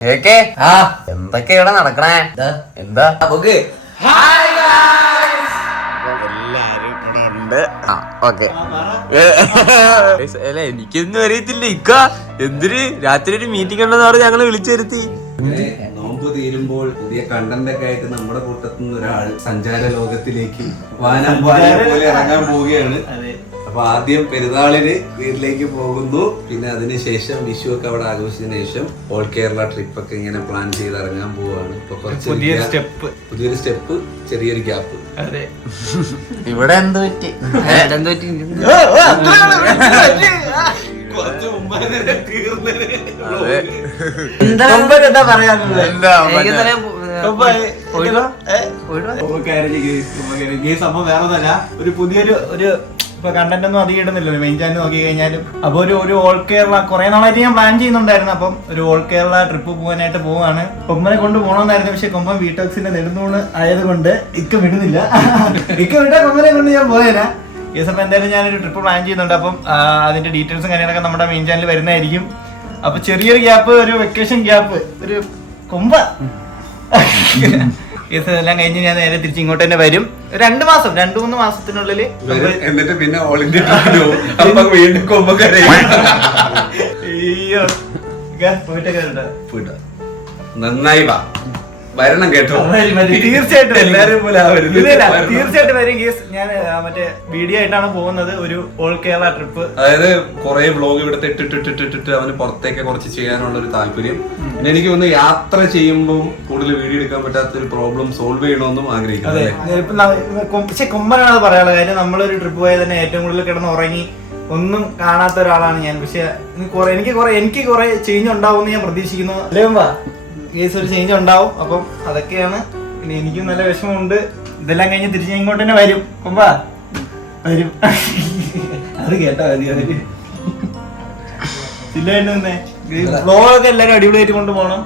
എന്തൊക്കെ ഇവിടെ നടക്കണേ? എന്താ എല്ലാരും ഇവിടെ ഉണ്ട്. അല്ല എനിക്കൊന്നും അറിയത്തില്ല. ഇക്ക എന്തിന് രാത്രി ഒരു മീറ്റിംഗ് ഉണ്ടെന്ന് പറഞ്ഞ് ഞങ്ങള് വിളിച്ചു വരുത്തി. നോമ്പ് തീരുമ്പോൾ പുതിയ കണ്ടന്റ് ഒക്കെ ആയിട്ട് നമ്മുടെ കൂട്ടത്തിൽ നിന്ന് ഒരാൾ സഞ്ചാര ലോകത്തിലേക്ക് വാനം പോലെ ഇറങ്ങാൻ പോവുകയാണ്. അപ്പൊ ആദ്യം പെരുന്നാളിന് വീട്ടിലേക്ക് പോകുന്നു, പിന്നെ അതിനുശേഷം വിഷു ഒക്കെ അവിടെ ആഘോഷിച്ചതിന് ശേഷം ഓൾ കേരള ട്രിപ്പ് ഒക്കെ ഇങ്ങനെ പ്ലാൻ ചെയ്ത് ഇറങ്ങാൻ പോവാണ്. ഇപ്പൊ കുറച്ച് പുതിയൊരു സ്റ്റെപ്പ്, ചെറിയൊരു ഗ്യാപ്പ്. ഇവിടെ എന്ത് പറ്റി? എന്താ പറയാനുള്ളത്? സംഭവം വേറെ ഒന്നല്ല, ഒരു പുതിയൊരു ഇപ്പൊ കണ്ടന്റ് ഒന്നും അധികം ഇടുന്നില്ലല്ലോ മെയിൻ ചാനൽ നോക്കി കഴിഞ്ഞാലും. അപ്പൊ ഒരു ഓൾ കേരള കുറെ നാളായിട്ട് ഞാൻ പ്ലാൻ ചെയ്യുന്നുണ്ടായിരുന്നു. അപ്പം ഒരു ഓൾ കേരള ട്രിപ്പ് പോകാനായിട്ട് പോവാണ്. കൊമ്പനെ കൊണ്ട് പോകണമെന്നായിരുന്നു, പക്ഷെ കൊമ്പൻ വീട്ടോക്സിന്റെ നെടുന്നൂണ് ആയതുകൊണ്ട് ഇക്ക വിടുന്നില്ല. ഇക്ക വിട്ടാ കൊമ്പനെ കൊണ്ട് ഞാൻ പോയേനാ. അപ്പൊ എന്തായാലും ഞാനൊരു ട്രിപ്പ് പ്ലാൻ ചെയ്യുന്നുണ്ട്. അപ്പം അതിന്റെ ഡീറ്റെയിൽസും കാര്യങ്ങളൊക്കെ നമ്മുടെ മെയിൻ ചാനൽ വരുന്നതായിരിക്കും. അപ്പൊ ചെറിയൊരു ഗ്യാപ്പ്, ഒരു വെക്കേഷൻ ഗ്യാപ്പ്, ഒരു കൊമ്പ എല്ലാം കഴിഞ്ഞ് ഞാൻ നേരെ തിരിച്ച് ഇങ്ങോട്ട് തന്നെ വരും. 2-3 മാസത്തിനുള്ളിൽ എന്നിട്ട് പിന്നെ ഓൾ ഇന്ത്യ വീണ്ടും പോയിട്ട് നന്നായി വാ, വരണം കേട്ടോ. തീർച്ചയായിട്ടും എല്ലാരും പോലെ തീർച്ചയായിട്ടും വരും കേസ്. ഞാൻ മറ്റേ വീഡിയോ ആയിട്ടാണ് പോകുന്നത്, ഒരു ഓൾ കേരള ട്രിപ്പ്. അതായത് കുറെ വ്ളോഗ് ഇവിടുത്തെ ഇട്ടിട്ട് അവന് പുറത്തേക്ക് കുറച്ച് ചെയ്യാനുള്ള ഒരു താല്പര്യം. പിന്നെ എനിക്ക് ഒന്ന് യാത്ര ചെയ്യുമ്പോൾ കൂടുതൽ വീഡിയോ എടുക്കാൻ പറ്റാത്ത ഒരു പ്രോബ്ലം സോൾവ് ചെയ്യണമെന്നും ആഗ്രഹിക്കുന്നത്. പക്ഷെ കൊമ്പനാണ് പറയാനുള്ള കാര്യം. നമ്മളൊരു ട്രിപ്പ് പോയാൽ തന്നെ ഏറ്റവും കൂടുതൽ കിടന്ന് ഉറങ്ങി ഒന്നും കാണാത്ത ഒരാളാണ് ഞാൻ. പക്ഷെ എനിക്ക് കുറെ ചേഞ്ച് ഉണ്ടാവും എന്ന് ഞാൻ പ്രതീക്ഷിക്കുന്നു. അല്ലേ കേസ് ഒരു ചേഞ്ച് ഉണ്ടാവും. അപ്പം അതൊക്കെയാണ്. പിന്നെ എനിക്കും നല്ല വിഷമമുണ്ട്. ഇതെല്ലാം കഴിഞ്ഞ് തിരിച്ച് ഇങ്ങോട്ട് തന്നെ വരും. കൊമ്പാ വരും. അത് കേട്ടാ മതി. അവര് ഇല്ലായിട്ട് തന്നെ വ്ളോഗൊക്കെ എല്ലാവരും അടിപൊളിയായിട്ട് കൊണ്ടുപോകണം.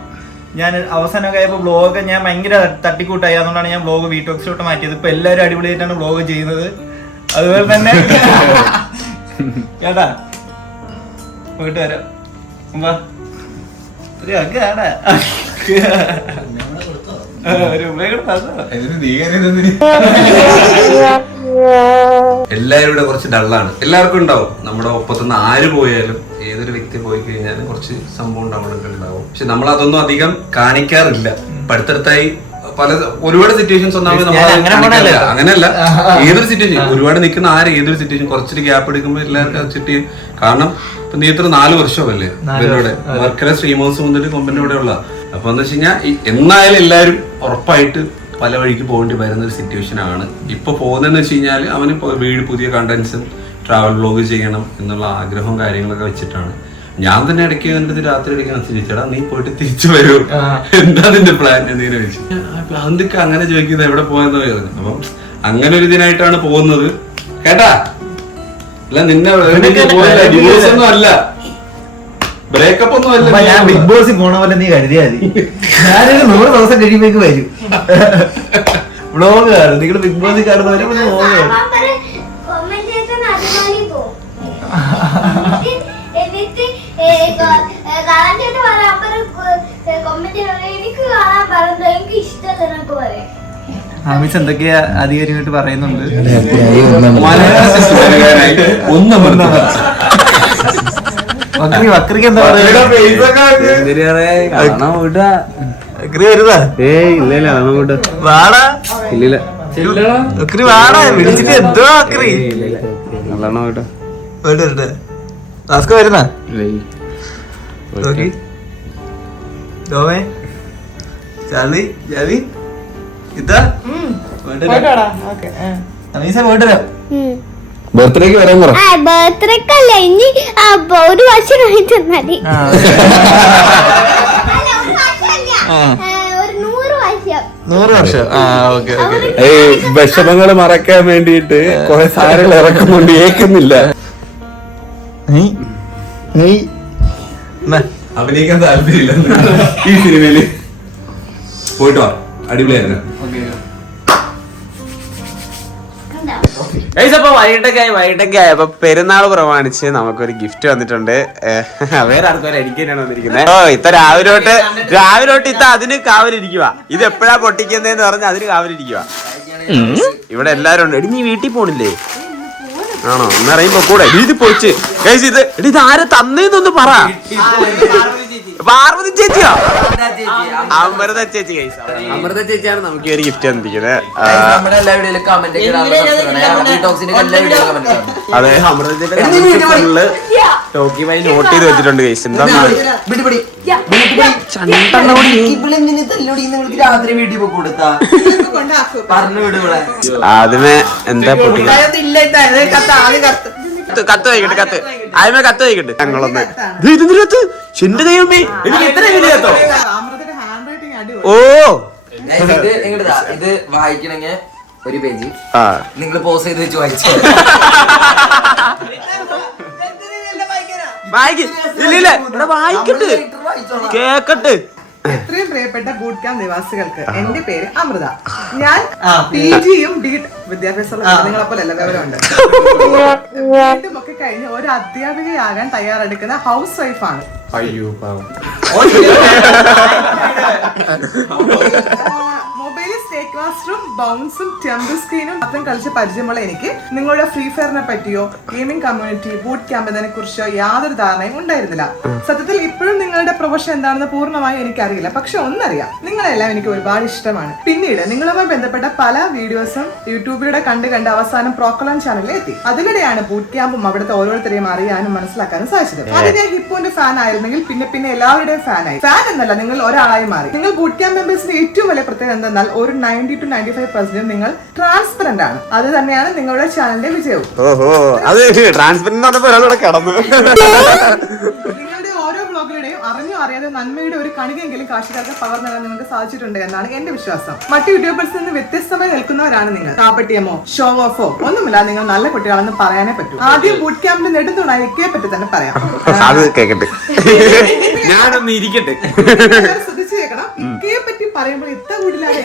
ഞാൻ അവസാനമൊക്കെ ആയപ്പോൾ വ്ളോഗൊക്കെ ഞാൻ ഭയങ്കര തട്ടിക്കൂട്ടായി. അതുകൊണ്ടാണ് ഞാൻ വ്ളോഗ് വീട്ടോക്സിലോട്ട് മാറ്റിയത്. ഇപ്പൊ എല്ലാവരും അടിപൊളിയായിട്ടാണ് വ്ളോഗ് ചെയ്യുന്നത്. അതുപോലെ തന്നെ കേട്ടാ പോയിട്ട് വരാം. കൊമ്പാ ഒരു അക്കാടാ എല്ലാരും ഇവിടെ കുറച്ച് ഡള്ളാണ്. എല്ലാവർക്കും ഉണ്ടാവും. നമ്മുടെ ഒപ്പത്തുനിന്ന് ആര് പോയാലും ഏതൊരു വ്യക്തി പോയി കഴിഞ്ഞാലും കുറച്ച് സംഭവം ഉണ്ടാവും. പക്ഷെ നമ്മൾ അതൊന്നും അധികം കാണിക്കാറില്ല. അടുത്തടുത്തായി ഒരുപാട് സിറ്റുവേഷൻസ് അങ്ങനെയല്ല. ഏതൊരു സിറ്റുവേഷൻ ഒരുപാട് നിൽക്കുന്ന ഏതൊരു സിറ്റുവേഷൻ കുറച്ചൊരു ഗ്യാപ്പ് എടുക്കുമ്പോൾ എല്ലാവർക്കും അത് ചിട്ടി. കാരണം ഇപ്പൊ നീ ഇത്ര 4 വർഷമല്ലേ ഇവരുടെ വർക്കല സ്ട്രീമേഴ്സ് വന്നിട്ട് കൊമ്പന്റെ കൂടെ ഉള്ള. അപ്പൊ എന്ന് വെച്ച് കഴിഞ്ഞാൽ എന്നായാലും എല്ലാവരും ഉറപ്പായിട്ട് പല വഴിക്ക് പോകേണ്ടി വരുന്ന ഒരു സിറ്റുവേഷൻ ആണ് ഇപ്പൊ പോകുന്നതെന്ന് വെച്ച് കഴിഞ്ഞാൽ. അവന് പുതിയ കണ്ടന്റ്സും ട്രാവൽ വ്ലോഗ് ചെയ്യണം എന്നുള്ള ആഗ്രഹവും കാര്യങ്ങളൊക്കെ വെച്ചിട്ടാണ്. ഞാൻ തന്നെ ഇടയ്ക്ക് കണ്ടത് രാത്രി ഇടയ്ക്ക് മെസ്സേജ്, നീ പോയിട്ട് തിരിച്ചു വരൂ, എന്താ നിന്റെ പ്ലാൻ എന്തെങ്കിലും ചോദിച്ചു. പ്ലാന്തൊക്കെ അങ്ങനെ ചോദിക്കുന്നത് എവിടെ പോയെന്ന് പറയുന്നത്. അപ്പം അങ്ങനെ ഒരു ഇതിനായിട്ടാണ് പോകുന്നത് കേട്ടാ. അല്ല നിന്നെ ഡിവോഴ്സ് ഒന്നും അല്ല, ബ്രേക്കപ്പ് ഒന്നും അല്ല. ഞാൻ ബിഗ് ബോസിൽ പോണ പോലെ നീ കരുതിയാ മതി. ഞാനൊരു 100 ദിവസം കഴിയുമ്പോഴേക്ക് വരും വ്ളോഗ് കാണും. നിങ്ങൾ ബിഗ് ബോസിൽ കാണുന്നവരെ വ്ളോഗ് ആമിസ് എന്തൊക്കെയാ അധികാരിയായിട്ട് പറയുന്നുണ്ട്. വക്രിക്ക് എന്താ പറയുക? വിളിച്ചിട്ട് എന്തോ വക്രി വരുന്ന ചാലി ജാവി ഇതാ പോയിട്ടോ. ബർത്ത്ഡേക്ക് വരാൻ പറ. ബർത്ത്ഡേക്കല്ല, ഇനി ഒരു വർഷം കഴിഞ്ഞിട്ട് മതി. 100 വർഷം. വിഷമങ്ങള് മറക്കാൻ വേണ്ടിട്ട് കുറെ സാധനങ്ങൾ ഇറക്കുന്നുണ്ട്, ഏക്കുന്നില്ല. അഭിനയിക്കാൻ താല്പര്യമില്ല ഈ സിനിമയില്. പോയിട്ടോ, അടിപൊളിയായിരുന്നു. അപ്പൊ വൈകിട്ടൊക്കെ ആയി അപ്പൊ പെരുന്നാൾ പ്രമാണിച്ച് നമുക്കൊരു ഗിഫ്റ്റ് വന്നിട്ടുണ്ട്. വേറെ ആർക്കും അടിക്കാനാണ് വന്നിരിക്കുന്നത്. ഓ ഇത്ത രാവിലെ തൊട്ട് ഇത്ത അതിന് കാവലിരിക്കുക. ഇത് എപ്പോഴാ പൊട്ടിക്കുന്നതെന്ന് പറഞ്ഞ് അതിന് കാവലിരിക്കുക. ഇവിടെ എല്ലാരും ഉണ്ട്. എടി നീ വീട്ടിൽ പോണില്ലേ? ആണോ? എന്നറിയുമ്പോ കൂടെ ഇത് പൊളിച്ച് ഇത് ആരെ തന്നേന്നൊന്ന് പറ. പാർവതി ചേച്ചിയോ? അമൃത ചേച്ചി. അമൃത ചേച്ചിയാണ് നമുക്ക് ഒരു ഗിഫ്റ്റ് തന്നിരിക്കുന്നത്. അതെ അമൃത ചേച്ചി ടോക്കിയുമായി നോട്ട് ചെയ്ത് വെച്ചിട്ടുണ്ട് ഗൈസ്. എന്താ ആദ്യമേ എന്താ കത്ത് വൈകിട്ട് ആദ്യമേ കത്ത് വൈകിട്ട് ഞങ്ങളൊന്ന് കത്ത് ചിന്ത ദൈവമേ ഓ ഇത് വായിക്കണമെങ്കിൽ ഒരു പേജ് നിങ്ങൾ പോസ് ചെയ്ത് വെച്ച് വായിച്ചു വായിക്കട്ടെ കേക്കട്ടെ. എത്രയും പ്രിയപ്പെട്ട ബൂട്ട് ക്യാമ്പ് നിവാസികൾക്ക് എന്റെ പേര് അമൃത. ഞാൻ PGയും വിദ്യാഭ്യാസമുള്ള നിങ്ങളെ പോലെ എല്ലാ വിവരമുണ്ട്. ഒക്കെ കഴിഞ്ഞ് ഒരു അധ്യാപികയാകാൻ തയ്യാറെടുക്കുന്ന ഹൗസ് വൈഫാണ്. മൊബൈലിൽ സ്റ്റേക്ക് മാസ്റ്ററും ബൗൺസും ടെമ്പിൾ സ്ക്രീനും മാത്രം കളിച്ച് പരിചയമുള്ള എനിക്ക് നിങ്ങളുടെ ഫ്രീ ഫയറിനെ പറ്റിയോ ഗെയിമിംഗ് കമ്മ്യൂണിറ്റി ബൂട്ട് ക്യാമ്പിനെ കുറിച്ചോ യാതൊരു ധാരണയും ഉണ്ടായിരുന്നില്ല. സത്യത്തിൽ ഇപ്പോഴും നിങ്ങളുടെ പ്രൊഫഷൻ എന്താണെന്ന് പൂർണ്ണമായി എനിക്കറിയില്ല. പക്ഷെ ഒന്നറിയാം, നിങ്ങളെല്ലാം എനിക്ക് ഒരുപാട് ഇഷ്ടമാണ്. പിന്നീട് നിങ്ങളുമായി ബന്ധപ്പെട്ട പല വീഡിയോസും യൂട്യൂബിലൂടെ കണ്ട് അവസാനം പ്രോക്കോളൻ ചാനലിൽ എത്തി. അതിനിടെയാണ് ബൂട്ട് ക്യാമ്പും അവിടുത്തെ ഓരോരുത്തരെയും അറിയാനും മനസ്സിലാക്കാനും സാധിച്ചത്. ആദ്യം ഞാൻ ഹിപ്പോന്റെ ഫാൻ ആയിരുന്നെങ്കിൽ പിന്നെ എല്ലാവരുടെയും ഫാനായി. ഫാൻ എന്നല്ല, നിങ്ങൾ ഒരാളായി മാറി. നിങ്ങൾ ബൂട്ട് ക്യാമ്പ് മെമ്പേഴ്സിന്റെ ഏറ്റവും വലിയ പ്രത്യേകത എന്തെന്നാൽ ഒരു 90 to 95% നിങ്ങൾ ട്രാൻസ്പെറന്റ് ആണ്. അത് തന്നെയാണ് നിങ്ങളുടെ ചാനലിന്റെ വിജയവും. നിങ്ങളുടെ ഓരോ ബ്ലോഗിലൂടെയും അറിഞ്ഞോ അറിയാതെ നന്മയുടെ ഒരു കണികയെങ്കിലും കാഴ്ചക്കാർക്ക് പകർന്നു നൽകാൻ നിങ്ങൾക്ക് സാധിച്ചിട്ടുണ്ട് എന്നാണ് എന്റെ വിശ്വാസം. മറ്റു യൂട്യൂബേഴ്സിൽ നിന്ന് വ്യത്യസ്തമായി നിൽക്കുന്നവരാണ് നിങ്ങൾ. കാപ്പട്ടിയമോ ഷോ ഓഫോ ഒന്നുമില്ല, നിങ്ങൾ നല്ല കുട്ടികളെന്ന് പറയാനേ പറ്റൂ. ആദ്യം ബൂട്ട് ക്യാമ്പിന്റെ നെടുത്തുണായി ഇക്കയെ പറ്റി തന്നെ പറയാം. ഞാനൊന്ന് ഇരിക്കട്ടെ. ശ്രദ്ധിച്ചു കേൾക്കണം. ഇക്കയെ പറ്റി പറയുമ്പോൾ ഇത്ത കൂടില്ലാതെ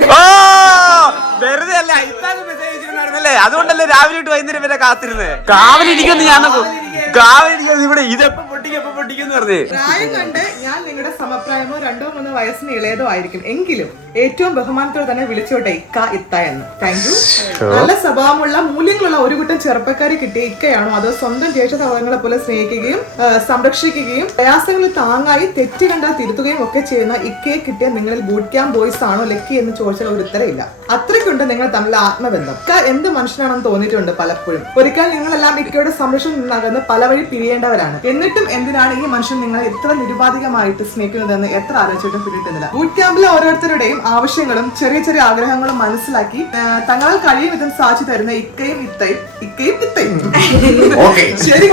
വെറുതെ അല്ല ഇത്താല്ലേ, അതുകൊണ്ടല്ലേ രാവിലെ തൊട്ട് വൈകുന്നേരം വരെ കാത്തിരുന്നത്. കാവലിരിക്കുന്നു ഞാൻ കാവലിരിക്കുന്നു ഇവിടെ. ഇതെപ്പോ പൊട്ടിക്കുന്നു പറഞ്ഞേ. പ്രായം കണ്ട് ഞാൻ നിങ്ങളുടെ സമപ്രായമോ 2-3 വയസ്സിന് ഇളയതോ ആയിരിക്കും. എങ്കിലും ഏറ്റവും ബഹുമാനത്തോടെ തന്നെ വിളിച്ചോട്ടെ ഇക്ക ഇത്ത എന്ന്. Thank you. നല്ല സ്വഭാവമുള്ള മൂല്യങ്ങളുള്ള ഒരു കൂട്ടം ചെറുപ്പക്കാരെ കിട്ടിയ ഇക്കയാണോ അതോ സ്വന്തം ജ്യേഷ്ഠ സഹോദരങ്ങളെ പോലെ സ്നേഹിക്കുകയും സംരക്ഷിക്കുകയും പ്രയാസങ്ങളിൽ താങ്ങായി തെറ്റ് കണ്ടാൽ തിരുത്തുകയും ഒക്കെ ചെയ്യുന്ന ഇക്കയെ കിട്ടിയ നിങ്ങളിൽ ബൂട്ട് ക്യാമ്പ് ബോയ്സ് ആണോ ലക്കി എന്ന് ചോദിച്ചാൽ ഒരു ഉത്തരവില്ല. അത്രയ്ക്കുണ്ട് നിങ്ങൾ തമ്മിൽ ആത്മബന്ധം. ഇക്ക എന്ത് മനുഷ്യനാണെന്ന് തോന്നിയിട്ടുണ്ട് പലപ്പോഴും. ഒരിക്കൽ നിങ്ങളെല്ലാം ഇക്കയുടെ സംരക്ഷണം നിന്നകന്ന് പല വഴി പിരിയേണ്ടവരാണ്. എന്നിട്ടും എന്തിനാണ് ഈ മനുഷ്യൻ നിങ്ങളെ ഇത്ര നിരുപാധികമായിട്ട് സ്നേഹിക്കുന്നതെന്ന് എത്ര ആലോചിച്ചിട്ടും പിടിയിട്ടുന്നില്ല. ബൂട്ട് ക്യാമ്പിലെ ഓരോരുത്തരുടെയും ആവശ്യങ്ങളും ചെറിയ ചെറിയ ആഗ്രഹങ്ങളും മനസ്സിലാക്കി തങ്ങളാൽ കഴിയും വിധം സാധിച്ചു തരുന്ന ഇക്കയും ഇത്തയും ശരി.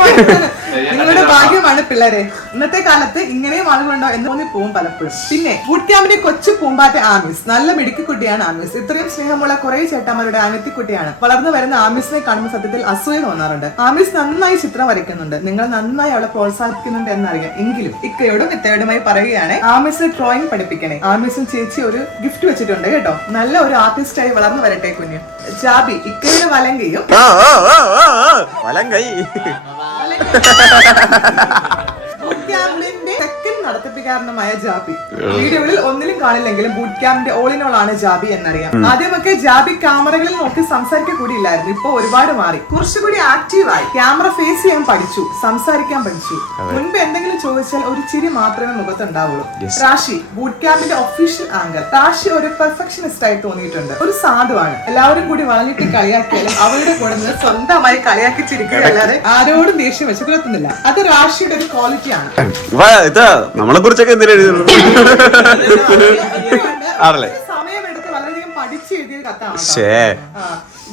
നിങ്ങളുടെ ഭാഗ്യമാണ് പിള്ളേരെ. ഇന്നത്തെ കാലത്ത് ഇങ്ങനെയും ആളുകളുണ്ടോ എന്ന് തോന്നിപ്പോവും പലപ്പോഴും. പിന്നെ ബൂട്ട് ക്യാമ്പിന്റെ കൊച്ചു പൂമ്പാറ്റ ആമീസ് നല്ല മിടുക്കിക്കുട്ടിയാണ്. ആമീസ് ഇത്രയും സ്നേഹമുള്ള കുറെ ചേട്ടന്മാരുടെ അനത്തിക്കുട്ടിയാണ്. വളർന്നു വരുന്ന ആമീസിനെ കാണുമ്പോൾ സത്യത്തിൽ അസൂയ തോന്നാറുണ്ട്. ആമീസ് നന്നായി ചിത്രം വരയ്ക്കുന്നുണ്ട്. നിങ്ങൾ നന്നായി അവളെ പ്രോത്സാഹിപ്പിക്കുന്നുണ്ട് എന്നറിയാം. എങ്കിലും ഇക്കയോടും ഇത്തയോടുമായി പറയുകയാണ്, ആമീസിന് ഡ്രോയിങ് പഠിപ്പിക്കണേ. ആമീസും ചേച്ചി ഒരു ഗിഫ്റ്റ് വെച്ചിട്ടുണ്ട് കേട്ടോ. നല്ല ഒരു ആർട്ടിസ്റ്റായി വളർന്നു വരട്ടെ കുഞ്ഞു. ജാബി ഇക്കയുടെ വലങ്കയും ബൂട്ട് ക്യാമ്പിന്റെ സെക്കൻഡ് നടത്തിപ്പിക്കാരനുമായ ജാബി. വീഡിയോകളിൽ ഒന്നിലും കാണില്ലെങ്കിലും ബൂട്ട് ക്യാമ്പിന്റെ ഓൾ ഇൻ ഓൾ ആണ് ജാബി എന്നറിയാം. ആദ്യമൊക്കെ ജാബി ക്യാമറകളിൽ നോക്കി സംസാരിക്കാൻ കൂടി ഇല്ലായിരുന്നു. ഇപ്പൊ ഒരുപാട് മാറി. കുറച്ചുകൂടി ആക്റ്റീവായി. ക്യാമറ ഫേസ് ചെയ്യാൻ പഠിച്ചു, സംസാരിക്കാൻ പഠിച്ചു. മുൻപ് എന്തെങ്കിലും ചോദിച്ചാൽ ഒരു ചിരി മാത്രമേ മുഖത്തുണ്ടാവുള്ളൂ. റാഷി ബൂട്ട് ക്യാമ്പിന്റെ ഒഫീഷ്യൽ ആങ്കർ. റാഷി ഒരു പെർഫെക്ഷനിസ്റ്റ് ആയി തോന്നിയിട്ടുണ്ട്. ഒരു സാധുവാണ്. എല്ലാവരും കൂടി വളഞ്ഞിട്ട് കളിയാക്കിയാലും അവരുടെ കൂടെ നിന്ന് സ്വന്തമായി കളിയാക്കി ചിരിക്കുകയല്ലാതെ ആരോടും ദേഷ്യം വെച്ച് പുലർത്തുന്നില്ല. അത് റാഷിയുടെ ഒരു ക്വാളിറ്റിയാണ്. നമ്മളെ കുറിച്ചൊക്കെ എന്തിനാ സമയമെടുത്ത് വളരെയധികം പഠിച്ചെഴുതിയ കത്താണ്.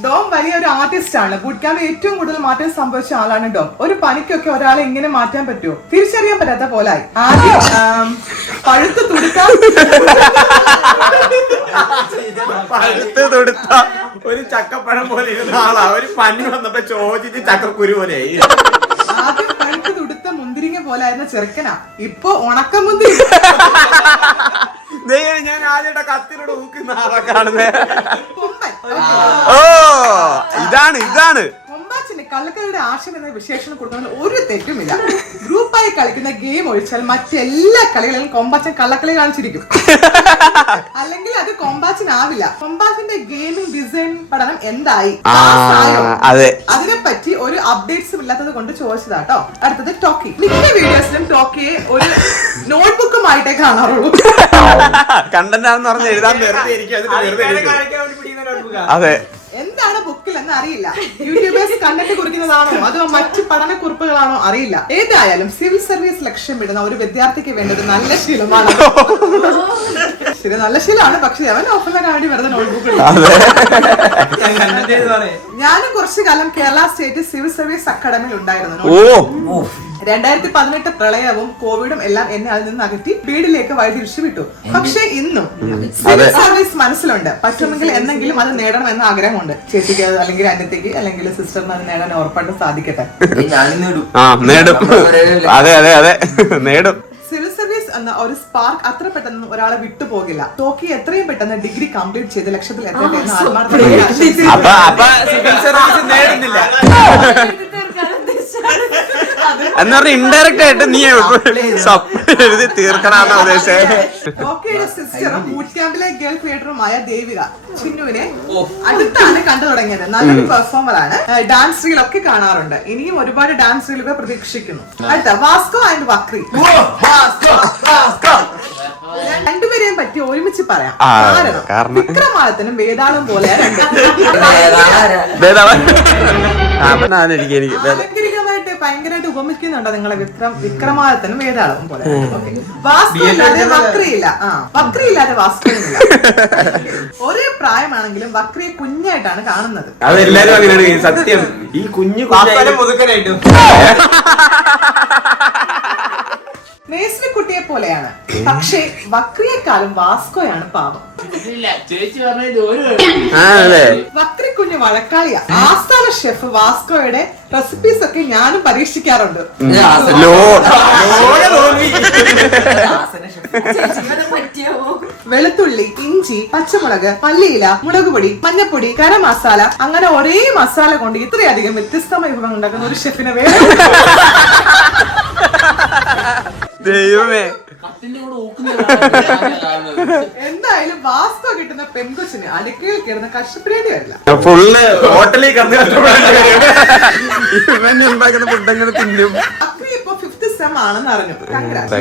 ഡോം വലിയൊരു ആർട്ടിസ്റ്റ് ആണ്. ബൂട്ട് ക്യാമ്പിൽ ഏറ്റവും കൂടുതൽ മാറ്റം സംഭവിച്ച ആളാണ് ഡോം. ഒരു പണിക്കൊക്കെ ഒരാളെ ഇങ്ങനെ മാറ്റാൻ പറ്റുമോ? തിരിച്ചറിയാൻ പറ്റാത്ത പോലായി. ആദ്യം പഴുത്ത് തുടുത്ത ഒരു ചക്കപ്പഴം പോലെ ഇരുന്ന ആളാ. ഒരു പനി വന്നപ്പോ ചോദിച്ചിട്ട് ചക്കക്കുരു പോലെയായി. ആദ്യം പഴുത്ത് തുടുത്ത മുന്തിരിങ്ങ പോലായിരുന്ന ചെറുക്കനാ. ഇപ്പൊ ഉണക്കമുന്തിരി. ഞാൻ ആദ്യമായിട്ട് കത്തിനോട് ഊക്കുന്ന ആളെ കാണുന്നേ. കൊമ്പൻ. ഓ ഇതാണ് കള്ളക്കളിയുടെ ആശയം എന്ന വിശേഷണം കൊടുക്കുന്നതിൽ ഒരു തെറ്റുമില്ല. ഗ്രൂപ്പായി കളിക്കുന്ന ഗെയിം ഒഴിച്ചാൽ മറ്റെല്ലാ കളികളിലും കൊമ്പാച്ചൻ കള്ളക്കളി കാണിച്ചിരിക്കും. അല്ലെങ്കിൽ അത് കൊമ്പാച്ചനാവില്ല. കൊമ്പാച്ചന്റെ ഗെയിമിംഗ് ഡിസൈൻ പഠനം എന്തായി? അതിനെപ്പറ്റി ഒരു അപ്ഡേറ്റ്സും ഇല്ലാത്തത് കൊണ്ട് ചോദിച്ചതാട്ടോ. അടുത്തത് ടോക്കി. മിക്ക വീഡിയോസിലും ടോക്കിയെ ഒരു നോട്ട്ബുക്കുമായിട്ടേ കാണാറുള്ളൂ. കണ്ടന്റ് ആണെന്ന് പറഞ്ഞ് എഴുതാൻ അതെ. എന്താണ് ബുക്കിൽ എന്ന് അറിയില്ല. യൂട്യൂബേഴ്സ് കണ്ടന്റ് കുറിക്കുന്നതാണോ അതോ മറ്റ് പഠനക്കുറിപ്പുകളാണോ അറിയില്ല. ഏതായാലും സിവിൽ സർവീസ് ലക്ഷ്യമിടുന്ന ഒരു വിദ്യാർത്ഥിക്ക് വേണ്ടത് നല്ല ശീലമാണ്. ശരി, നല്ല ശീലമാണ്. പക്ഷെ അവൻ ഓഫറിനെ വേണ്ടി വെറുതെ നോട്ട്ബുക്ക്. ഞാനും കുറച്ചു കാലം കേരള സ്റ്റേറ്റ് സിവിൽ സർവീസ് അക്കാദമിയിൽ ഉണ്ടായിരുന്നു. 2018 പ്രളയവും കോവിഡും എല്ലാം എന്നെ അതിൽ നിന്ന് അകറ്റി വീടിലേക്ക് വഴിതിരിച്ചു വിട്ടു. പക്ഷെ ഇന്നും സിവിൽ സർവീസ് മനസ്സിലുണ്ട്. പറ്റുമെങ്കിൽ എന്തെങ്കിലും അത് നേടണം എന്ന ആഗ്രഹമുണ്ട്. ചേച്ചിക്ക് അല്ലെങ്കിൽ അനിയത്തിക്ക് അല്ലെങ്കിൽ സിസ്റ്ററിന് അത് നേടാൻ ഉറപ്പായിട്ടും സാധിക്കട്ടെ. നേടും. സിവിൽ സർവീസ് എന്ന ഒരു സ്പാർക്ക് അത്ര പെട്ടെന്ന് ഒരാളെ വിട്ടുപോകില്ല. ടോക്കി എത്രയും പെട്ടെന്ന് ഡിഗ്രി കംപ്ലീറ്റ് ചെയ്ത് ലക്ഷ്യത്തിൽ എത്തട്ടെ എന്ന് ആത്മാർത്ഥമായി എന്ന് പറഞ്ഞ ഇൻഡയറക്റ്റ് ആയിട്ട് നീ എഴുതി തീർക്കണമെന്ന ഉദ്ദേശം. ടോക്കിയുടെ സിസ്റ്ററും ബൂട്ട് ക്യാമ്പിലെ ഗേൾ ക്രിയേറ്ററുമായ ദേവിക ചിന്നുവിനെ അടുത്താണ് കണ്ടു തുടങ്ങിയത്. നല്ലൊരു പെർഫോമർ ആണ്. ഡാൻസ് റീലൊക്കെ കാണാറുണ്ട്. ഇനിയും ഒരുപാട് ഡാൻസ് റീലുകൾ പ്രതീക്ഷിക്കുന്നു. അടുത്ത വാസ്കോ ആൻഡ് വക്രി. രണ്ടുപേരെയും പറ്റി ഒരുമിച്ച് പറയാം. കാരണം വിക്രമാദിത്യനും വേതാളം പോലെയാണ്. ആലങ്കരികമായിട്ട് ഭയങ്കരമായിട്ട് ഉപമിക്കുന്നുണ്ടോ നിങ്ങളെ വിക്രമാദിത്യനും വേതാളവും പോലെ. വാസ്കോ ഇല്ലാതെ വക്രിയില്ല. വക്രിയില്ലാതെ വാസ്കോയില്ല. ഒരേ പ്രായമാണെങ്കിലും വക്രിയെ കുഞ്ഞായിട്ടാണ് കാണുന്നത്. അതെല്ലാരും അങ്ങനെയാണ് സത്യം. ഈ കുഞ്ഞു മുതുക്കനായിട്ടും കുട്ടിയെ പോലെയാണ്. പക്ഷേ വക്രിയെക്കാളും വാസ്കോയാണ് പാവം. വക്രി കുഞ്ഞ് വഴക്കാളിയാ. ആസ്ഥാന ഷെഫ് വാസ്കോയുടെ റെസിപ്പീസ് ഒക്കെ ഞാനും പരീക്ഷിക്കാറുണ്ട്. വെളുത്തുള്ളി, ഇഞ്ചി, പച്ചമുളക്, മല്ലിയില, മുളകുപൊടി, മഞ്ഞപ്പൊടി, ഗരം മസാല, അങ്ങനെ ഒരേ മസാല കൊണ്ട് ഇത്രയധികം വ്യത്യസ്തമായ വിഭവങ്ങൾ ഉണ്ടാക്കുന്ന ഒരു ഷെഫിനെ വേറെ. ദൈവമേ. എന്തായാലും വാസ്കോ കിട്ടുന്ന പെൺകൊച്ചിന് അടുക്കളയിൽ കിടന്ന് കഷ്ടപ്പെടേണ്ടി വരില്ല. ഫുള്ള് ഹോട്ടലിൽ ഉണ്ടാക്കുന്ന ഫുഡങ്ങനെ തിന്നും. ഇപ്പൊ 5th സെം ആണെന്ന് അറിഞ്ഞു.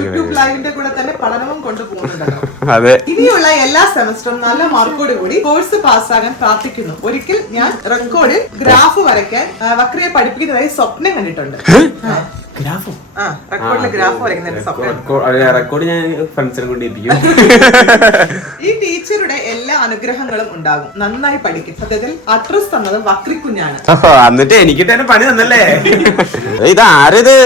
യൂട്യൂബ് ലൈവിന്റെ കൂടെ തന്നെ പഠനവും കൊണ്ടുപോകുന്നുണ്ടല്ലോ. ഇനിയുള്ള എല്ലാ സെമസ്റ്ററും നല്ല മാർക്കോട് കൂടി കോഴ്സ് പാസ്സാകാൻ പ്രാർത്ഥിക്കുന്നു. ഒരിക്കൽ ഞാൻ റെക്കോർഡിൽ ഗ്രാഫ് വരയ്ക്കാൻ വക്രിയെ പഠിപ്പിക്കുന്നതായി സ്വപ്നം കണ്ടിട്ടുണ്ട്. ഈ ടീച്ചറുടെ എല്ലാ അനുഗ്രഹങ്ങളും ഉണ്ടാകും. നന്നായി പഠിക്കും. സത്യത്തിൽ അഡ്രസ് തന്നത് വക്രിക്കുഞ്ഞാണ്. എന്നിട്ട് എനിക്ക് തന്നെ പണി തന്നല്ലേ. ഇതാരത്?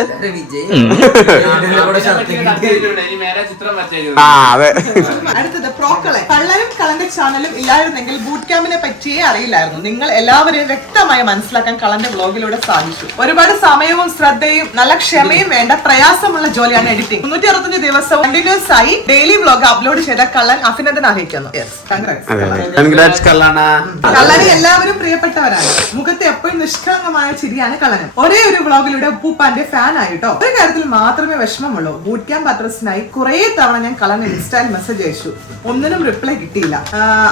അടുത്തത് പ്രോക്കളെ. കള്ളനും കളന്റെ ചാനലും ഇല്ലായിരുന്നെങ്കിൽ ബൂട്ട് ക്യാമ്പിനെ പറ്റിയേ അറിയില്ലായിരുന്നു. നിങ്ങൾ എല്ലാവരെയും വ്യക്തമായി മനസ്സിലാക്കാൻ കളന്റെ വ്ലോഗിലൂടെ സാധിച്ചു. ഒരുപാട് സമയവും ശ്രദ്ധയും നല്ല ക്ഷമയും വേണ്ട പ്രയാസമുള്ള ജോലിയാണ് എഡിറ്റിംഗ്. 365 ദിവസവും കണ്ടിന്യൂസ് ആയി ഡെയിലി വ്ലോഗ് അപ്ലോഡ് ചെയ്ത കള്ളൻ അഭിനന്ദനം അറിയിക്കുന്നു. കള്ളനെ എല്ലാവരും പ്രിയപ്പെട്ടവരാണ്. മുഖത്ത് എപ്പോഴും നിഷ്കളങ്കമായ ചിരിയാണ് കള്ളന്. ഒരേ ഒരു വ്ലോഗിലൂടെ ഉപ്പൂപ്പാന്റെ ഫാൻ ആയിട്ടോ. ഒരു കാര്യത്തിൽ മാത്രമേ വിഷമമുള്ളൂ. ബൂട്ട് ക്യാമ്പ് അഡ്രസ്സിനായി കുറെ തവണ ഞാൻ കള്ളന് ഇൻസ്റ്റയിൽ മെസ്സേജ് അയച്ചു. ഒന്നിനും റിപ്ലൈ കിട്ടിയില്ല.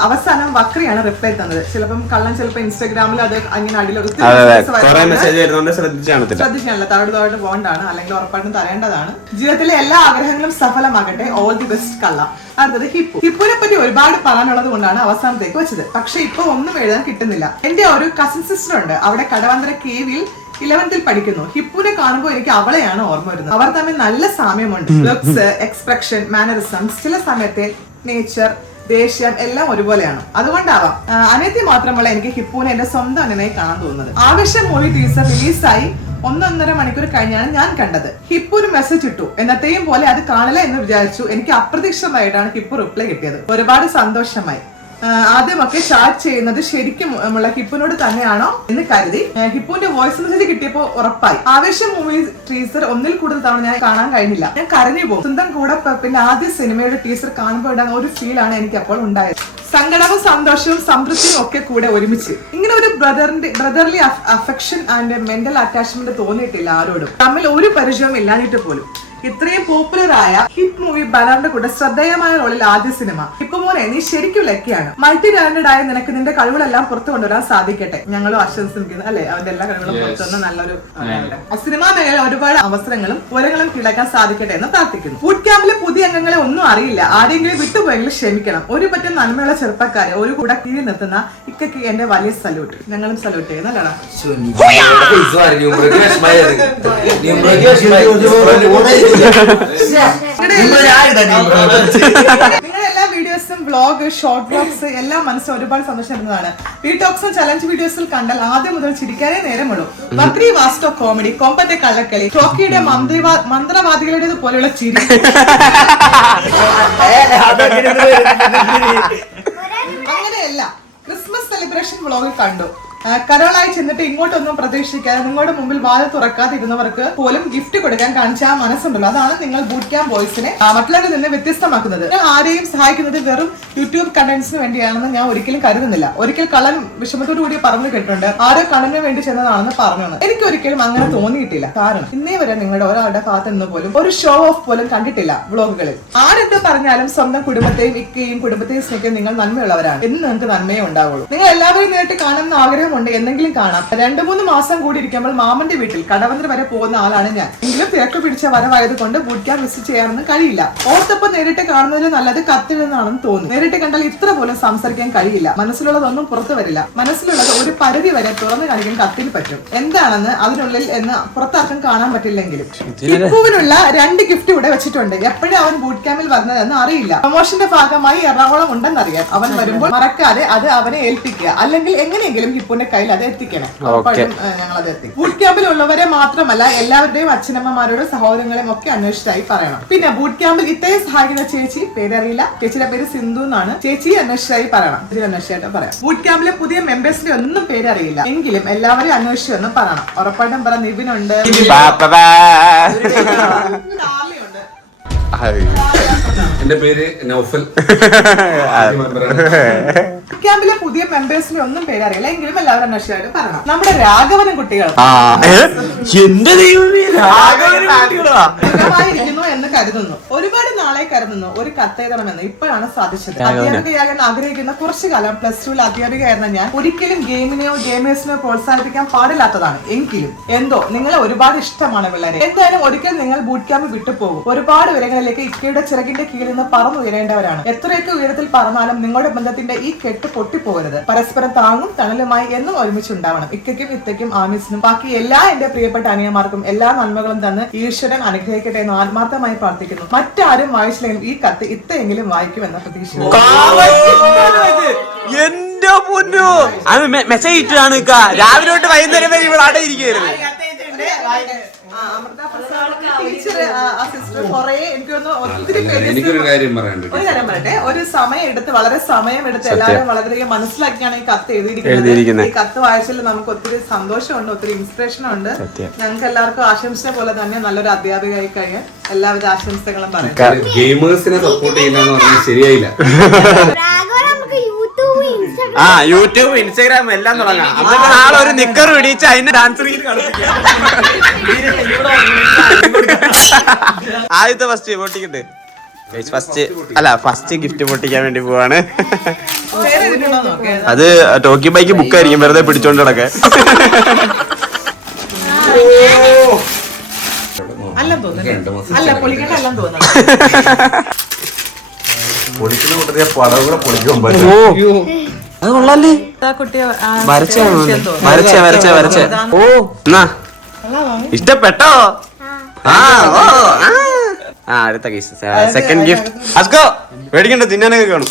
അവസാനം വക്രിയാണ് റിപ്ലൈ തന്നത്. കള്ളൻ ചിലപ്പോ ഇൻസ്റ്റാഗ്രാമിൽ അത് അങ്ങനെ അടിയിൽ ശ്രദ്ധിച്ചാണല്ലോ. താഴോട്ട് പോകണ്ടാണ്, അല്ലെങ്കിൽ ഉറപ്പായിട്ടും തരേണ്ടതാണ്. ജീവിതത്തിലെ എല്ലാ ആഗ്രഹങ്ങളും സഫലമാകട്ടെ. ഓൾ ദി ബെസ്റ്റ് കള്ള. അടുത്തത് ഹിപ്പു. ഹിപ്പുവിനെ പറ്റി ഒരുപാട് പറയാനുള്ളത് കൊണ്ടാണ് അവസാനത്തേക്ക് വെച്ചത്. പക്ഷെ ഇപ്പൊ ഒന്നും എഴുതാൻ കിട്ടുന്നില്ല. എന്റെ ഒരു കസിൻ സിസ്റ്റർ ഉണ്ട്. അവിടെ കടവന്തര കേവിൽ 11th പഠിക്കുന്നു. ഹിപ്പുവിനെ കാണുമ്പോൾ എനിക്ക് അവളെയാണ് ഓർമ്മ വരുന്നത്. അവർ തമ്മിൽ നല്ല സാമ്യമുണ്ട്. ലുക്സ്, എക്സ്പ്രഷൻ, മാനറിസംസ്, ചില സമയത്തെ നേച്ചർ, ദേഷ്യം എല്ലാം ഒരുപോലെയാണ്. അതുകൊണ്ടാവാം അനിയത്തി മാത്രമല്ല എനിക്ക് ഹിപ്പുവിനെ എന്റെ സ്വന്തം അനിയനായി കാണാൻ തോന്നുന്നത്. ആവേശം മൂവി ടീസർ റിലീസായി 1.5 മണിക്കൂർ കഴിഞ്ഞാണ് ഞാൻ കണ്ടത്. ഹിപ്പുവിന് മെസ്സേജ് ഇട്ടു. എന്നത്തെയും പോലെ അത് കാണില്ല എന്ന് വിചാരിച്ചു. എനിക്ക് അപ്രതീക്ഷിതമായിട്ടാണ് ഹിപ്പു റിപ്ലൈ കിട്ടിയത്. ഒരുപാട് സന്തോഷമായി. ആദ്യമൊക്കെ ചാറ്റ് ചെയ്യുന്നത് ശരിക്കും ഉള്ള ഹിപ്പുവിനോട് തന്നെയാണോ എന്ന് കരുതി. ഹിപ്പുവിന്റെ വോയിസ് മെസ്സേജ് കിട്ടിയപ്പോ ഉറപ്പായി. ആവേശം മൂവി ടീസർ ഒന്നിൽ കൂടുതൽ തവണ ഞാൻ കാണാൻ കഴിഞ്ഞില്ല. ഞാൻ കരഞ്ഞു പോകും. സ്വന്തം കൂടെ പിന്നെ ആദ്യ സിനിമയുടെ ടീസർ കാണുമ്പോൾ ഒരു ഫീൽ ആണ് എനിക്ക് അപ്പോൾ ഉണ്ടായത്. സങ്കടവും സന്തോഷവും സംതൃപ്തിയും ഒക്കെ കൂടെ ഒരുമിച്ച്. ഇങ്ങനെ ഒരു brotherly affection and mental attachment തോന്നിയിട്ടില്ല ആരോടും. തമ്മിൽ ഒരു പരിചയവും ഇല്ലാഞ്ഞിട്ട് പോലും. ഇത്രയും പോപ്പുലർ ആയ ഹിറ്റ് മൂവി ബാലറിന്റെ കൂടെ ശ്രദ്ധേയമായ റോളിൽ ആദ്യ സിനിമ. ഇപ്പൊ മോനെ നീ ശരിക്കും ലക്കിയാണ്. മൾട്ടി ടാലന്റഡ് ആയ നിനക്ക് നിന്റെ കഴിവുകളെല്ലാം പുറത്തു കൊണ്ടുവരാൻ സാധിക്കട്ടെ. ഞങ്ങളും ആശംസിക്കുന്നു അല്ലെ, അവന്റെ എല്ലാ കഴിവുകളും പുറത്തുവന്ന് നല്ലൊരു സിനിമാ മേഖല ഒരുപാട് അവസരങ്ങളും പൂരങ്ങളും കിടക്കാൻ സാധിക്കട്ടെ എന്ന് പ്രാർത്ഥിക്കുന്നു. ബൂട്ട് ക്യാമ്പിലെ പുതിയ അംഗങ്ങളെ ഒന്നും അറിയില്ല. ആരെങ്കിലും വിട്ടുപോയെങ്കിൽ ക്ഷമിക്കണം. ഒരു പറ്റം നന്മയുള്ള ചെറുപ്പക്കാരെ ഒരു കൂടെ കീഴിൽ നിർത്തുന്ന ഇക്കയ്ക്ക് എന്റെ വലിയ സല്യൂട്ട്. ഞങ്ങളും സല്യൂട്ട് ചെയ്യുന്നല്ലാണ്. നിങ്ങളുടെ എല്ലാ വീഡിയോസും വ്ളോഗ്, ഷോർട്ട് വ്ളോഗ്സ് എല്ലാം മനസ്സിൽ ഒരുപാട് സന്തോഷം തരുന്നതാണ്. വീട്ടോക്സും ചലഞ്ച് വീഡിയോസിൽ കണ്ടാൽ ആദ്യം മുതൽ ചിരിക്കാനേ നേരമുള്ളൂ. ബക്രി വാസ്റ്റോ കോമഡി, കൊമ്പത്തെ കള്ളക്കളി, ടോക്കിയുടെ മന്ത്രവാദികളുടേത് പോലെയുള്ള ചിരി. അങ്ങനെയല്ല, ക്രിസ്മസ് സെലിബ്രേഷൻ വ്ളോഗിൽ കണ്ടു. കരോളായി ചെന്നിട്ട് ഇങ്ങോട്ടൊന്നും പ്രതീക്ഷിക്കാതെ നിങ്ങളുടെ മുമ്പിൽ വാതിൽ തുറക്കാതെ ഇരുന്നവർക്ക് പോലും ഗിഫ്റ്റ് കൊടുക്കാൻ കാണിച്ച ആ മനസ്സുണ്ടല്ലോ, അതാണ് നിങ്ങൾ ബൂട്ട് ക്യാമ്പ് ബോയ്സിനെ മറ്റുള്ളവരിൽ നിന്ന് വ്യത്യസ്തമാക്കുന്നത്. നിങ്ങൾ ആരെയും സഹായിക്കുന്നത് വെറും യൂട്യൂബ് കണ്ടന്റ്സിന് വേണ്ടിയാണെന്ന് ഞാൻ ഒരിക്കലും കരുതുന്നില്ല. ഒരിക്കൽ കള്ളൻ വിഷമത്തോടു കൂടി പറഞ്ഞു കേട്ടിട്ടുണ്ട്, ആരോ കണ്ണന് വേണ്ടി ചെന്നതാണെന്ന് പറഞ്ഞത്. എനിക്ക് ഒരിക്കലും അങ്ങനെ തോന്നിയിട്ടില്ല. കാരണം ഇന്നേ വരെ നിങ്ങളുടെ ഒരാളുടെ ഭാഗത്ത് നിന്ന് പോലും ഒരു ഷോ ഓഫ് പോലും കണ്ടിട്ടില്ല വ്ളോഗുകളിൽ. ആരെന്ത് പറഞ്ഞാലും സ്വന്തം കുടുംബത്തെയും ഇക്കയും കുടുംബത്തെയും സ്നേഹിക്കാൻ നിങ്ങൾ നന്മയുള്ളവരാണ്. എന്ന് നിങ്ങൾക്ക് നന്മയെ ഉണ്ടാവുള്ളൂ. നിങ്ങൾ എല്ലാവരും നേരിട്ട് കാണുന്ന ആഗ്രഹം എന്തെങ്കിലും കാണാം. 2-3 മാസം കൂടി ഇരിക്കുമ്പോൾ മാമന്റെ വീട്ടിൽ കടവന്ത്ര വരെ പോകുന്ന ആളാണ് ഞാൻ. എങ്കിലും തിരക്ക് പിടിച്ച വരവായത് കൊണ്ട് ബൂട്ട് ക്യാമ്പ് വിസിറ്റ് ചെയ്യാനൊന്നും കഴിയില്ല. ഓർത്തൊപ്പം നേരിട്ട് കാണുന്നതിൽ നല്ലത് കത്തിൽ നിന്നാണെന്ന് തോന്നുന്നു. നേരിട്ട് കണ്ടാൽ ഇത്ര പോലും സംസാരിക്കാൻ കഴിയില്ല. മനസ്സിലുള്ളതൊന്നും പുറത്തു വരില്ല. മനസ്സിലുള്ളത് ഒരു പരിധി വരെ തുറന്നു കാണിക്കാൻ കത്തിൽ പറ്റും. എന്താണെന്ന് അതിനുള്ളിൽ എന്ന് പുറത്താർക്കും കാണാൻ പറ്റില്ലെങ്കിലും. ഇപ്പുവിനുള്ള 2 ഗിഫ്റ്റ് ഇവിടെ വെച്ചിട്ടുണ്ട്. എപ്പോഴും അവൻ ബൂട്ട് ക്യാമ്പിൽ വരുന്നതെന്ന് അറിയില്ല. പ്രൊമോഷന്റെ ഭാഗമായി എറണാകുളം ഉണ്ടെന്നറിയാം. അവൻ വരുമ്പോൾ മറക്കാതെ അത് അവനെ ഏൽപ്പിക്കുക. അല്ലെങ്കിൽ എങ്ങനെയെങ്കിലും ഹിപ്പുന്റെ കയ്യിൽ അത് എത്തിക്കണം. ഞങ്ങൾ അത് എത്തിക്കും. ബൂട്ട് ക്യാമ്പിലുള്ളവരെ മാത്രമല്ല എല്ലാവരുടെയും അച്ഛനമ്മമാരോടും സഹോദരങ്ങളെയും ഒക്കെ അന്വേഷിച്ചായി പറയണം. പിന്നെ ബൂട്ട് ക്യാമ്പിൽ ഇത്രയും സഹായിക്കുന്ന ചേച്ചി പേരറിയില്ല. ചേച്ചിയുടെ പേര് സിന്ധു എന്നാണ്. ചേച്ചി അന്വേഷിച്ചായി പറയണം. അന്വേഷിച്ചായിട്ട് പറയാം. ബൂട്ട് ക്യാമ്പിലെ പുതിയ മെമ്പേഴ്സിന്റെ ഒന്നും പേരറിയില്ല. എങ്കിലും എല്ലാവരെയും അന്വേഷിച്ചെന്ന് പറയണം. ഉറപ്പായിട്ടും പറ. നിവിനുണ്ട്, എന്റെ പേര് നൗഫൽ. ക്യാമ്പിലെ പുതിയ മെമ്പേഴ്സിനെ ഒന്നും പേരറിയില്ല. എങ്കിലും എല്ലാവരും അന്വേഷിച്ചായിട്ട് പറയണം. നമ്മുടെ രാഘവനും കുട്ടികൾ എന്ന് കരുതുന്നു. ഒരുപാട് നാളെ കരുതുന്നു ഒരു കത്തെഴുതണമെന്ന്. ഇപ്പോഴാണ് സാധിച്ചത്. അധ്യാപികയാകാൻ ആഗ്രഹിക്കുന്ന കുറച്ചു കാലം +2 അധ്യാപികയായിരുന്ന ഞാൻ ഒരിക്കലും ഗെയിമിനെയോ ഗെയിമേഴ്സിനെയോ പ്രോത്സാഹിപ്പിക്കാൻ പാടില്ലാത്തതാണ്. എങ്കിലും എന്തോ നിങ്ങളെ ഒരുപാട് ഇഷ്ടമാണ് പിള്ളേരെ. എന്തായാലും ഒരിക്കൽ നിങ്ങൾ ബൂട്ട് ക്യാമ്പ് വിട്ടുപോകും. ഒരുപാട് ഉയരങ്ങളിലേക്ക് ഇക്കയുടെ ചിറകിന്റെ കീഴിൽ നിന്ന് പറന്നുയരേണ്ടവരാണ്. എത്രയൊക്കെ ഉയരത്തിൽ പറന്നാലും നിങ്ങളുടെ ബന്ധത്തിന്റെ ഈ കെട്ട് പൊട്ടിപ്പോകരുത്. പരസ്പരം താങ്ങും തണലുമായി എന്നും ഒരുമിച്ചുണ്ടാവണം. ഇക്കയ്ക്കും ഇത്തയ്ക്കും ആമിസിനും ബാക്കി എല്ലാ എന്റെ പ്രിയപ്പെട്ട അനിയന്മാർക്കും എല്ലാ നന്മകളും തന്ന് ഈശ്വരൻ അനുഗ്രഹിക്കട്ടെ എന്ന് ആത്മാർത്ഥമായി പ്രാർത്ഥിക്കുന്നു. മറ്റാരും വായിച്ചില്ലെങ്കിലും ഈ കത്ത് ഇത്തയെങ്കിലും വായിക്കുമെന്ന പ്രതീക്ഷ. എന്റെ പൊന്നോ, അത് മെസ്സേജ് ഇട്ടാണ് രാവിലെ തൊട്ട് വൈകുന്നേരം വരെ ഇവിടെ അവിടെ ഇരിക്കുകയായിരുന്നു. എനിക്കൊരു കാര്യം പറയാനുണ്ട്. ഒരു കാര്യം പറയട്ടെ. ഒരു സമയം എടുത്ത് വളരെ സമയം എടുത്ത് എല്ലാവരും വളരെയധികം മനസ്സിലാക്കിയാണ് ഈ കത്ത് എഴുതിയിരിക്കുന്നത്. ഈ കത്ത് വായിച്ചതിൽ നമുക്ക് ഒത്തിരി സന്തോഷമുണ്ട്, ഒത്തിരി ഇൻസ്പിറേഷൻ ഉണ്ട്. ഞങ്ങൾക്ക് എല്ലാവർക്കും ആശംസ പോലെ തന്നെ നല്ലൊരു അധ്യാപികയായി കഴിയാൻ എല്ലാവിധ ആശംസകളും പറയാം. ഗെയിമേഴ്സിനെ സപ്പോർട്ട് ചെയ്യുന്നതെന്ന് പറഞ്ഞാൽ ശരിയായില്ല. യൂട്യൂബ്, ഇൻസ്റ്റാഗ്രാം എല്ലാം തുടങ്ങാം. എന്നിട്ട് നാളെ ഒരു നിക്കർ പിടിച്ച് അതിന്റെ ഡാൻസ് റീൽ കളിപ്പിക്കാം. ആദ്യത്തെ ഫസ്റ്റ് പൊട്ടിക്കട്ടെ. ഫസ്റ്റ് ഗിഫ്റ്റ് പൊട്ടിക്കാൻ വേണ്ടി പോവാണ്. അത് ടോക്കി ബൈക്ക് ബുക്കായിരിക്കും, വെറുതെ പിടിച്ചോണ്ട് നടക്കാൻ. പൊളിക്കുന്ന കൂട്ടത്തിൽ പടം കൂടെ പൊളിക്കാൻ പറ്റും. അത് കൊള്ളാല്ലേ? വരച്ച ഓ എന്നാ ഇഷ്ടപ്പെട്ടോ? അടുത്ത സെക്കൻഡ് ഗിഫ്റ്റ്. അസ്കോ മേടിക്കണ്ട, തിന്നാനൊക്കെ കാണും.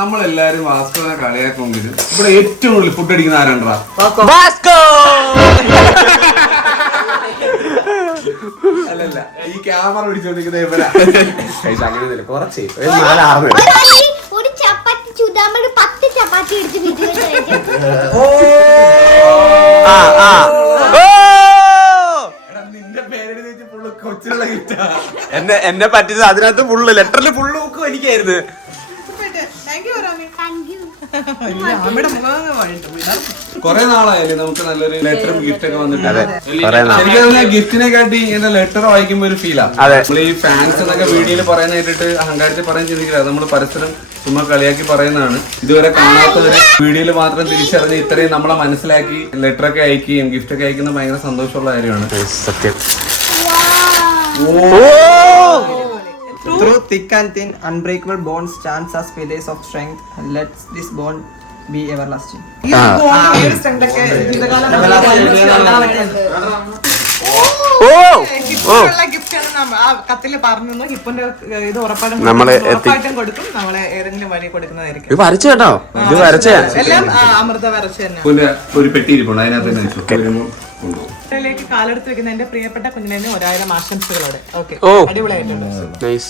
നമ്മളെല്ലാരും വാസ്കോനെ കളിയാക്കുമെങ്കിലും ഇവിടെ ഏറ്റവും കൂടുതൽ ഫുഡ് അടിക്കുന്ന ആരാണ്ടാ? വാസ്കോ. അല്ലല്ല, ഈ ക്യാമറ പിടിച്ചോണ്ടിരിക്കുന്ന കുറച്ച് ഒരു ചപ്പാത്തി ചുടാമ്പോ 10 ചപ്പാത്തി എടുത്ത് വീട്ടിൽ നിന്റെ പേരെഴുതി വെച്ച് ഫുള്ള് കൊച്ചിലുള്ള ഗിഫ്റ്റാ. എന്നെ പറ്റിയത് അതിനകത്ത് ഫുള്ള് ലെറ്ററിൽ ഫുള്ള് ബുക്ക് വലിക്കായിരുന്നു. Thank you Rami. Thank you. അമ്മയുടെ മുഖം കൊറേ നാളായാലും നമുക്ക് നല്ലൊരു ലെറ്ററും ഗിഫ്റ്റ് ഒക്കെ വന്നിട്ട് കൊറേ നാൾ. ശരിക്കും ഗിഫ്റ്റിനെ കാട്ടി ഇങ്ങനെ ലെറ്റർ വായിക്കുമ്പോ ഒരു ഫീലാ. അതെ. നമ്മൾ ഈ ഫാൻസ് എന്നൊക്കെ വീഡിയോയിൽ പറയുന്ന കേട്ടിട്ട് അഹങ്കാരത്തിൽ പറയാൻ ചിന്തിക്കില്ല. നമ്മൾ പരസ്പരം ചുമ്മാ കളിയാക്കി പറയുന്നതാണ്. ഇതുവരെ കാണാത്തവര് വീഡിയോയിൽ മാത്രം തിരിച്ചറിഞ്ഞ് ഇത്രയും നമ്മളെ മനസ്സിലാക്കി ലെറ്റർ ഒക്കെ അയക്കുകയും ഗിഫ്റ്റ് ഒക്കെ അയക്കുന്നത് ഭയങ്കര സന്തോഷമുള്ള കാര്യമാണ്. സത്യം. Through thick and thin, unbreakable bonds stands as pillars of strength, and lets this bond be everlasting. ഈ ഒരു strength ഒക്കെ ജീവിതകാലം ഹിപ്പുള്ള ഗിഫ്റ്റ് ആണ് ആ കത്തില് പറഞ്ഞു. ഹിപ്പിന്റെ ഇത് ഉറപ്പായിട്ടും കൊടുക്കും. നമ്മളെ ഏതെങ്കിലും വഴി കൊടുക്കുന്നതായിരിക്കും. ഇത് വരച്ച കേട്ടോ, ഇത് വരച്ച എല്ലാം അമൃത വരച്ച് തന്നെ. ഒരു പെട്ടി ഇരിപ്പുണ്ട്, അതിനകത്ത് ിലേക്ക് കാലെടുത്ത് വെക്കുന്ന എന്റെ പ്രിയപ്പെട്ട കുഞ്ഞിനെ 1000 ആശംസകളോടെ. ഓക്കെ, ഓ അടിപൊളിയായിട്ടുണ്ട്. നൈസ്.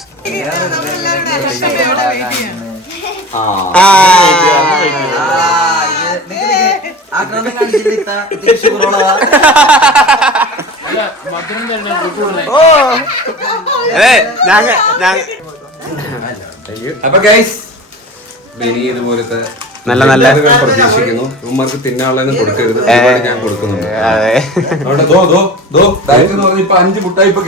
അപ്പൊ ഗൈസ് ബെനി ഇതുപോലത്തെ നല്ല നല്ല പ്രതീക്ഷിക്കുന്നു. ഉമ്മർക്ക് തിന്നാളെന്ന് കൊടുക്കരുത്, ഒരുപാട് ഞാൻ കൊടുക്കുന്നുണ്ട്. അതെ. ഇപ്പൊ 5 മുട്ടായി ഇപ്പൊ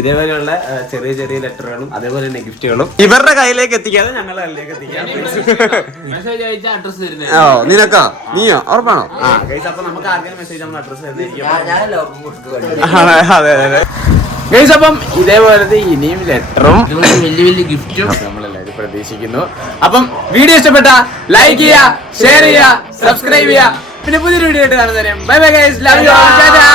ഇതേപോലെയുള്ള ചെറിയ ചെറിയ ലെറ്ററുകളും അതേപോലെ തന്നെ ഗിഫ്റ്റുകളും ഇവരുടെ കയ്യിലേക്ക് എത്തിക്കാതെ ഞങ്ങളുടെ കയ്യിലേക്ക് എത്തിക്കാം. ഓ നിനക്കോ, നീയോ, ഉറപ്പാണോ? ആ ഗൈസ്, അപ്പൊ നമുക്ക് ആർക്കെങ്കിലും മെസ്സേജ് നമ്മൾ അഡ്രസ് അതെ അതെ ഗൈസ്. അപ്പം ഇതേപോലത്തെ ഇനിയും ലെറ്ററും വലിയ വലിയ ഗിഫ്റ്റും നമ്മളെല്ലാവരും പ്രതീക്ഷിക്കുന്നു. അപ്പം വീഡിയോ ഇഷ്ടപ്പെട്ട ലൈക്ക് ചെയ്യുക, ഷെയർ ചെയ്യുക, സബ്സ്ക്രൈബ് ചെയ്യുക. പിന്നെ പുതിയൊരു വീഡിയോ ആയിട്ട് കാണുന്നവരെ bye bye guys, love you all, Tata.